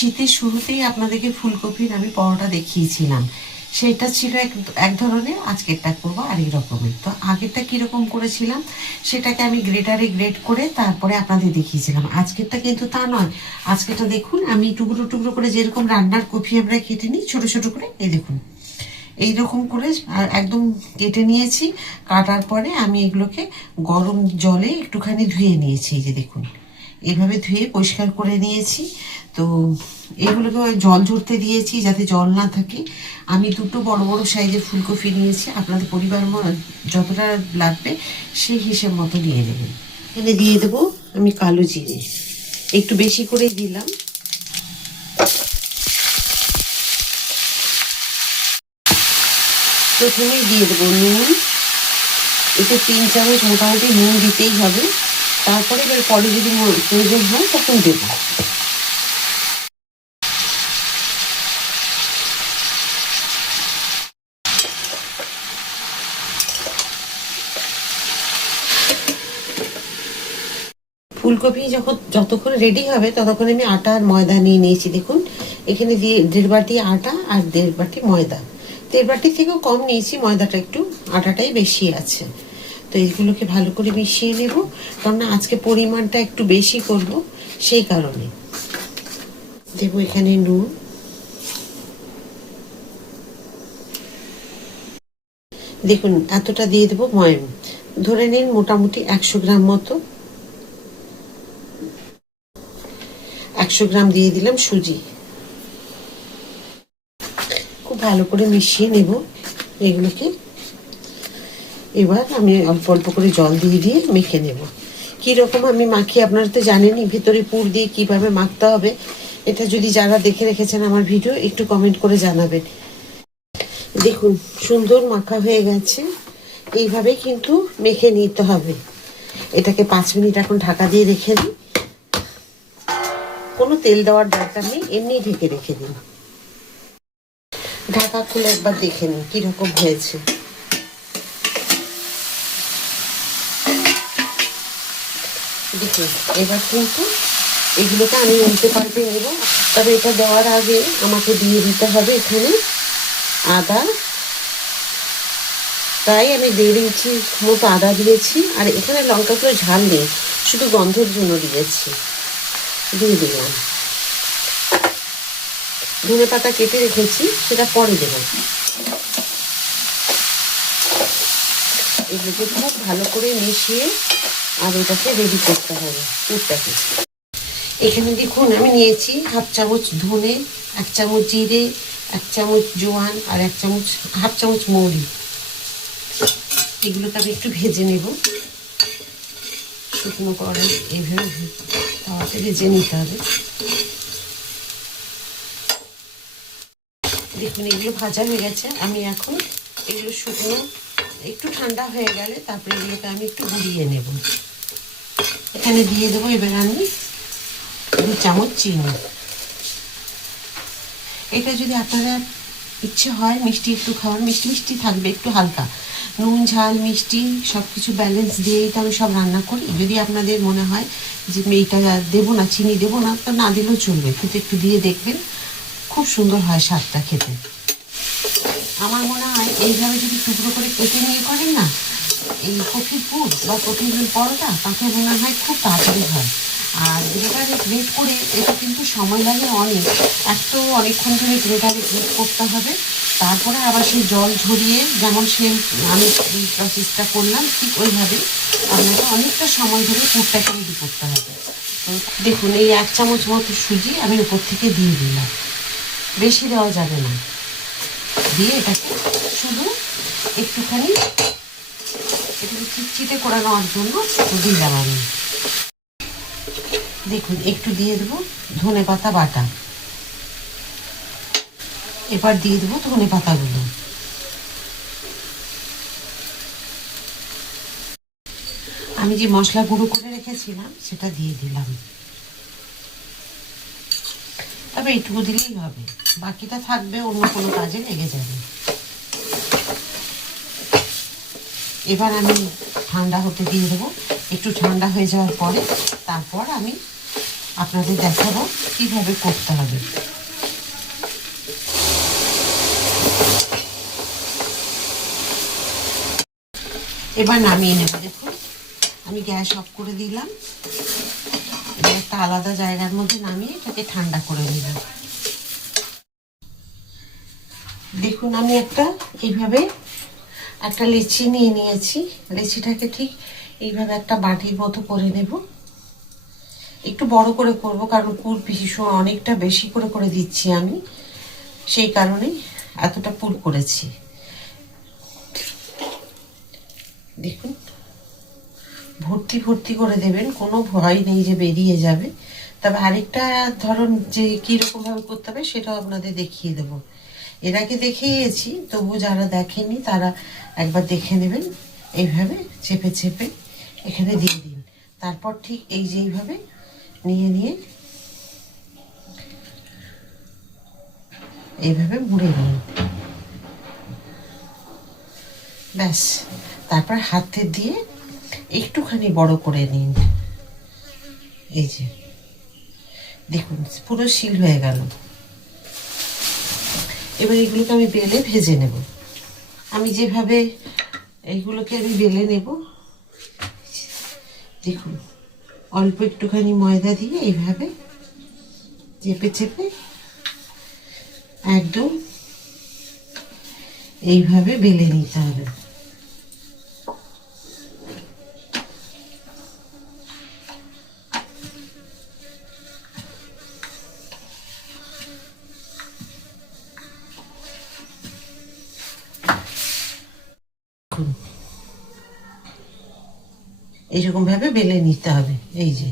শীতের শুরুতেই আপনাদেরকে ফুলকপির আমি পরোটা দেখিয়েছিলাম। সেটা ছিল এক ধরনের, আজকেরটা করবো আরেক রকমের। তো আগেরটা কীরকম করেছিলাম সেটাকে আমি গ্রেটারে গ্রেট করে তারপরে আপনাদের দেখিয়েছিলাম। আজকেরটা কিন্তু তা নয়। আজকেরটা দেখুন, আমি টুকরো টুকরো করে যেরকম রান্নার কপি আমরা কেটে নিই ছোটো ছোটো করে, এই দেখুন এইরকম করে একদম কেটে নিয়েছি। কাটার পরে আমি এগুলোকে গরম জলে একটুখানি ধুয়ে নিয়েছি। এই যে দেখুন, এভাবে ধুয়ে পরিষ্কার করে নিয়েছি। তো এগুলোকে জল ঝরতে দিয়েছি যাতে জল না থাকে। আমি দুটো বড় বড় সাইজের ফুলকপি নিয়েছি। আপনাদের পরিবার যতটা লাগবে সেই হিসেব মতো নিয়ে নেবেন। এখানে দিয়ে দেবো আমি কালো জিরে, একটু বেশি করে দিলাম। প্রথমেই দিয়ে দেবো নুন, এতে 3 চামচ মোটামুটি নুন দিতেই হবে। তারপরে এবার পরে যদি প্রয়োজন হয় তখন দেবো। ফুলকপি যতক্ষণ রেডি হবে ততক্ষণ আমি আটা আর ময়দা নিয়ে নিয়েছি। দেখুন এখানে দিয়ে 1.5 বাটি আটা আর 1.5 বাটি ময়দা। 1.5 বাটি থেকেও কম নিয়েছি, ময়দাটা একটু, আটাটাই বেশি আছে। তো এইগুলোকে ভালো করে মিশিয়ে নেব, কারণ আজকে পরিমাণটা একটু বেশি করব, সেই কারণে দেবো এখানে নুন, দেখুন এতটা দিয়ে দেবো ময়ম, ধরে নিন মোটামুটি 100 গ্রাম মতো। 100 গ্রাম দিয়ে দিলাম সুজি। খুব ভালো করে মিশিয়ে নেব এগুলোকে। এবার আমি অল্প অল্প করে জল দিয়ে দিয়ে মেখে নেব। কীরকম আমি মাখি আপনারা তো জানেনই, ভেতরে পুর দিয়ে কিভাবে মাখতে হবে। এটা যদি যারা দেখে রেখেছেন আমার ভিডিও, একটু কমেন্ট করে জানাবেন। দেখুন সুন্দর মাখা হয়ে গেছে। এইভাবেই কিন্তু মেখে নিতে হবে। এটাকে 5 মিনিট এখন ঢাকা দিয়ে রেখে দিই। কোনো তেল দেওয়ার দরকার নেই, এমনি ঢেকে রেখে দিন। ঢাকা খুলে একবার দেখে নিন কীরকম হয়েছে। দেখুন এবার কিন্তু এগুলোকে আমি উল্টে পাল্টে নেব। তবে এটা দেওয়ার আগে আমাকে দিয়ে দিতে হবে এখানে আদা। তাই আমি 1.5 ইঞ্চি মতো আদা দিয়েছি। আর এখানে লঙ্কাগুলো ঝাল নেই, শুধু গন্ধের জন্য দিয়েছি। দিয়ে দিলাম ধনে পাতা কেটে রেখেছি, সেটা পরে দেব। এগুলোকে খুব ভালো করে মিশিয়ে আর এটাকে রেডি করতে হবে পুরটাকে। এখানে দেখুন আমি নিয়েছি 1/2 চামচ ধনে, 1 চামচ জিরে, 1 চামচ জোয়ান আর 1/2 চামচ মৌরি। এগুলোকে আমি একটু ভেজে নেব। শুকনো কড়াই এইভাবে তাওয়াতে ভেজে নিতে হবে। দেখুন এগুলো ভাজা হয়ে গেছে। আমি এখন এগুলো শুকনো, একটু ঠান্ডা হয়ে গেলে তারপরে এগুলোকে আমি একটু গুঁড়িয়ে নেব। এখানে দিয়ে দেবো এবার আমি 2 চামচ চিনি। এটা যদি আপনারা ইচ্ছে হয় মিষ্টি একটু খাওয়ার, মিষ্টি মিষ্টি থাকবে, একটু হালকা নুন ঝাল মিষ্টি সব কিছু ব্যালেন্স দিয়েই তো আমি সব রান্না করি। যদি আপনাদের মনে হয় যে এইটা দেবো না, চিনি দেবো না, তো না দিলেও চলবে, কিন্তু একটু দিয়ে দেখবেন, খুব সুন্দর হয় স্বাদটা খেতে। আমার মনে হয় এইভাবে যদি টুকরো করে কেটে নিয়ে করেন না এই কপির পুর বা কপির পরোটা, তাতে মনে হয় খুব তাড়াতাড়ি হয়। আর গ্রেটারে গ্রেট করে এটা কিন্তু সময় লাগে অনেক, একটু অনেকক্ষণ ধরে গ্রেটারে গ্রেট করতে হবে। তারপরে আবার সেই জল ঝরিয়ে, যেমন আমি এই প্রসেসটা করলাম ঠিক ওইভাবে আপনাকে অনেকটা সময় ধরে পুরটাকে রেডি করতে হবে। তো দেখুন এই 1 চামচ মতো সুজি আমি উপর থেকে দিয়ে দিলাম, বেশি দেওয়া যাবে না। দিয়ে এটাকে শুধু একটুখানি এটাকে চিটচিটে করে নেওয়ার জন্য দিলাম আমি। দেখুন একটু দিয়ে দেবো ধনে পাতা বাটা। এবার দিয়ে দেবো ধনে পাতাগুলো। আমি যে মশলা গুঁড়ো করে রেখেছিলাম সেটা দিয়ে দিলাম। তবে এইটুকু দিলেই হবে, বাকিটা থাকবে অন্য কোনো কাজে লেগে যাবে। এবার আমি ঠান্ডা হতে দিয়ে দেবো। একটু ঠান্ডা হয়ে যাওয়ার পরে তারপর আমি আপনাদের দেখাবো কিভাবে করতে হবে। এবার নামিয়ে নেব। দেখুন আমি গ্যাস অফ করে দিলাম। এবার একটা আলাদা জায়গার মধ্যে নামিয়ে এটাকে ঠান্ডা করে নিলাম। দেখুন আমি এইভাবে একটা লিচি নিয়ে নিয়েছি। লিচিটাকে ঠিক এইভাবে একটা বাটির মতো করে নেব। একটু বড় করে করব, কারণ পুর ভীষণ অনেকটা বেশি করে করে দিচ্ছি আমি, সেই কারণে এতটা পুর করেছি। দেখুন ভর্তি ভর্তি করে দেবেন, কোনো ভয় নেই যে বেরিয়ে যাবে। তবে আরেকটা ধরন যে কীরকম ভাবে করতে হবে সেটাও আপনাদের দেখিয়ে দেবো। এর আগে দেখিয়েছি, তবু যারা দেখেনি তারা একবার দেখে নেবেন। এইভাবে চেপে চেপে এখানে দিয়ে দিন। তারপর ঠিক এই যে এইভাবে নিয়ে এইভাবে মুড়ে নিন। ব্যাস, তারপর হাতে দিয়ে একটুখানি বড় করে নিন। এই যে দেখুন পুরো সিল হয়ে গেল। এবার এগুলোকে আমি বেলে ভেজে নেব। আমি যেভাবে এইগুলোকে আমি বেলে নেব, দেখুন অল্প একটুখানি ময়দা দিয়ে এইভাবে চেপে চেপে একদম এইভাবে বেলে নিতে হবে। এইরকম ভাবে বেলে নিতে হবে। এই যে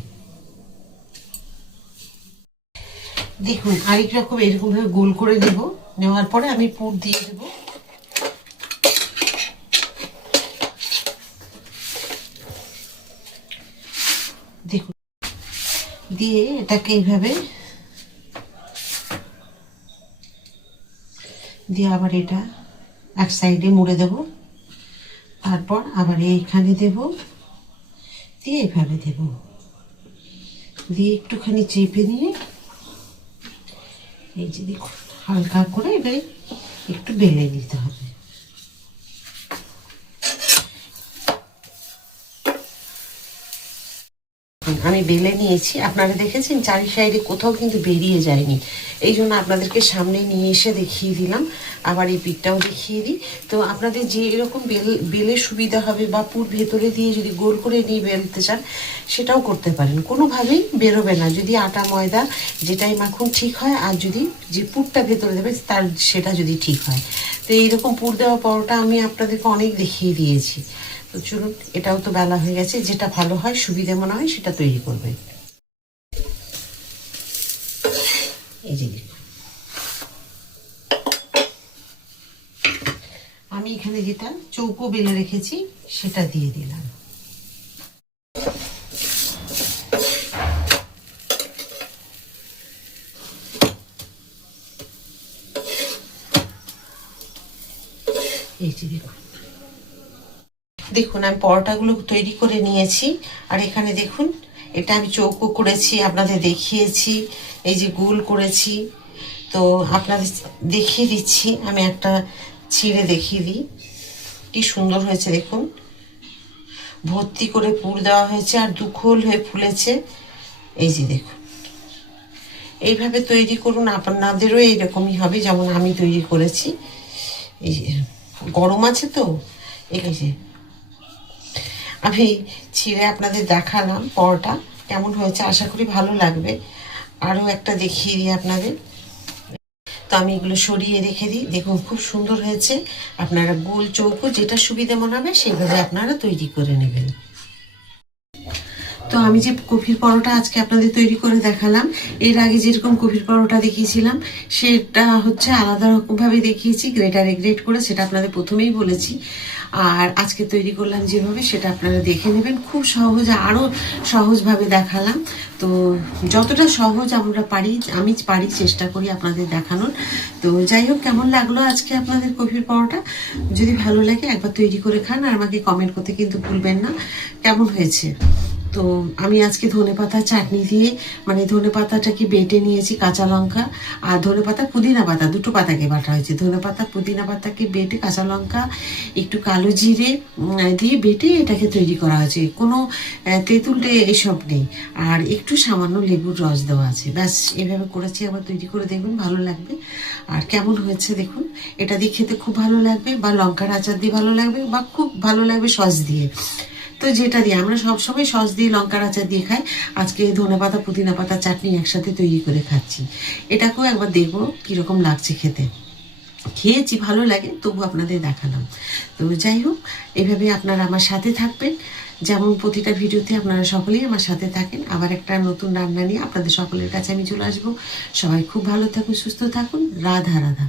দেখুন আরেক রকম এরকম ভাবে গোল করে নেব। নেওয়ার পরে আমি পুর দিয়ে দেব। দেখুন দিয়ে এটাকে এইভাবে দিয়ে আবার এটা এক সাইডে মুড়ে দেব। তারপর আবার এইখানে দেব, দিয়ে এইভাবে দেব, দিয়ে একটুখানি চেপে নিয়ে এই যে দেখুন হালকা করে এবারে একটু বেলে নিতে হবে। আমি বেলে নিয়েছি, আপনারা দেখেছেন চারি সাইডে কোথাও কিন্তু বেরিয়ে যায়নি। এই জন্য আপনাদেরকে সামনে নিয়ে এসে দেখিয়ে দিলাম। আবার এই পিঠটাও দেখিয়ে দিই। তো আপনাদের যে এরকম বেলে সুবিধা হবে, বা পুর ভেতরে দিয়ে যদি গোল করে নিয়ে বেলতে চান সেটাও করতে পারেন, কোনোভাবেই বেরোবে না যদি আটা ময়দা যেটাই মাখুন ঠিক হয়, আর যদি যে পুরটা ভেতরে দেবে সেটা যদি ঠিক হয়। তো এইরকম পুর দেওয়া পরোটা আমি আপনাদেরকে অনেক দেখিয়ে দিয়েছি। তো চলুন, এটাও তো বেলা হয়ে গেছে, যেটা ভালো হয় সুবিধে মনে হয় সেটা তৈরি করবেন। এই যে আমি এখানে যেটা চৌকো বেলে রেখেছি সেটা দিয়ে দিলাম। এই যে দেখুন আমি পরোটাগুলো তৈরি করে নিয়েছি। আর এখানে দেখুন এটা আমি চৌকো করেছি, আপনাদের দেখিয়েছি। এই যে গোল করেছি। তো আপনাদের দেখিয়ে দিচ্ছি, আমি একটা ছিঁড়ে দেখিয়ে দিই। কি সুন্দর হয়েছে দেখুন, ভর্তি করে পুর দেওয়া হয়েছে আর দুখোল হয়ে ফুলেছে। এই যে দেখুন এইভাবে তৈরি করুন, আপনাদেরও এইরকমই হবে যেমন আমি তৈরি করেছি। এই যে গরম আছে তো, এই যে আমি ছিঁড়ে আপনাদের দেখালাম পরোটা কেমন হয়েছে, আশা করি ভালো লাগবে। আরও একটা দেখিয়ে দিই আপনাদের। তো আমি এগুলো সরিয়ে রেখে দিই। দেখুন খুব সুন্দর হয়েছে। আপনারা গোল চৌকো যেটা সুবিধা মনে হবে সেইভাবে আপনারা তৈরি করে নেবেন। তো আমি যে কফির পরোটা আজকে আপনাদের তৈরি করে দেখালাম, এর আগে যেরকম কফির পরোটা দেখিয়েছিলাম সেটা হচ্ছে আলাদা রকমভাবে দেখিয়েছি, গ্রেটারে গ্রেট করে, সেটা আপনাদের প্রথমেই বলেছি। আর আজকে তৈরি করলাম যেভাবে সেটা আপনারা দেখে নেবেন। খুব সহজ, আরও সহজভাবে দেখালাম। তো যতটা সহজ আমরা পারি, আমি পারি, চেষ্টা করি আপনাদের দেখানোর। তো যাই হোক, কেমন লাগলো আজকে আপনাদের কফির পরোটা? যদি ভালো লাগে একবার তৈরি করে খান, আর আমাকে কমেন্ট করতে কিন্তু ভুলবেন না কেমন হয়েছে। তো আমি আজকে ধনেপাতা চাটনি দিয়ে, মানে ধনেপাতাটাকে বেটে নিয়েছি, কাঁচা লঙ্কা আর ধনেপাতা পুদিনা পাতা, দুটো পাতাকে বাটা হয়েছে, ধনেপাতা পুদিনা পাতাকে বেটে কাঁচা লঙ্কা একটু কালো জিরে দিয়ে বেটে এটাকে তৈরি করা হয়েছে। কোনো তেঁতুলটে এসব নেই, আর একটু সামান্য লেবুর রস দেওয়া আছে, ব্যাস এভাবে করেছি। আবার তৈরি করে দেখবেন, ভালো লাগবে। আর কেমন হয়েছে দেখুন, এটা দিয়ে খেতে খুব ভালো লাগবে, বা লঙ্কার আচার দিয়ে ভালো লাগবে, বা খুব ভালো লাগবে সস দিয়ে। তো যেটা দিয়ে আমরা সবসময় সস দিয়ে লঙ্কার আচার দিয়ে খাই, আজকে ধনেপাতা পুদিনা পাতা চাটনি একসাথে তৈরি করে খাচ্ছি। এটাকেও একবার দেখবো কীরকম লাগছে খেতে। খেয়েছি, ভালো লাগে, তবু আপনাদের দেখালাম। তো যাই হোক, এভাবে আপনারা আমার সাথে থাকবেন, যেমন প্রতিটা ভিডিওতে আপনারা সকলেই আমার সাথে থাকেন। আবার একটা নতুন রান্না নিয়ে আপনাদের সকলের কাছে আমি চলে আসবো। সবাই খুব ভালো থাকুন, সুস্থ থাকুন। রাধা রাধা।